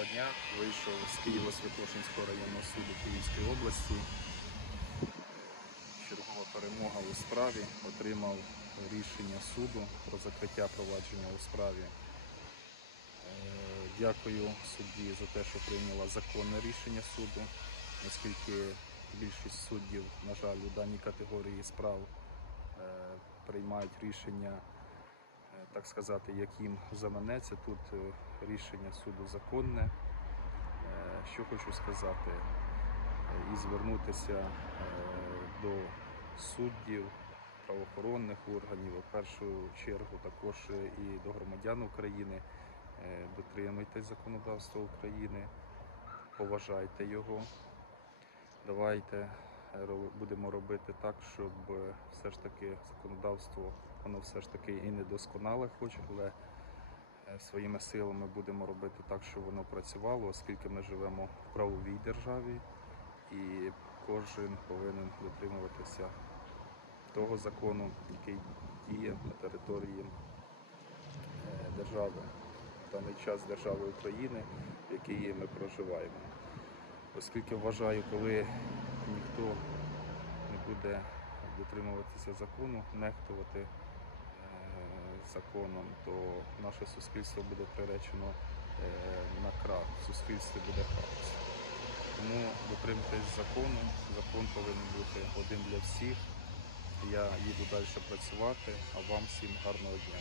Доброго дня. Вийшов з Києво-Святошинського районного суду Київської області. Чергова перемога у справі. Отримав рішення суду про закриття провадження у справі. Е, Дякую судді за те, що прийняла законне рішення суду, оскільки більшість суддів, на жаль, у даній категорії справ е, приймають рішення так сказати, як їм заманеться. Тут е, рішення суду законне. Е, Що хочу сказати, і звернутися е, до суддів, правоохоронних органів, в першу чергу також і до громадян України. Дотримуйтесь законодавства України, поважайте його. Давайте будемо робити так, щоб е, все ж таки законодавство, воно все ж таки і недосконале, хоч, але е, своїми силами будемо робити так, щоб воно працювало, оскільки ми живемо в правовій державі і кожен повинен дотримуватися того закону, який діє на території е, держави, в даний час держави України, в якій ми проживаємо. Оскільки вважаю, коли ніхто не буде дотримуватися закону, нехтувати е, законом, то наше суспільство буде приречено е, на крах, в суспільстві буде хаос. Тому дотримуйтесь закону, закон повинен бути один для всіх. Я їду далі працювати, а вам всім гарного дня.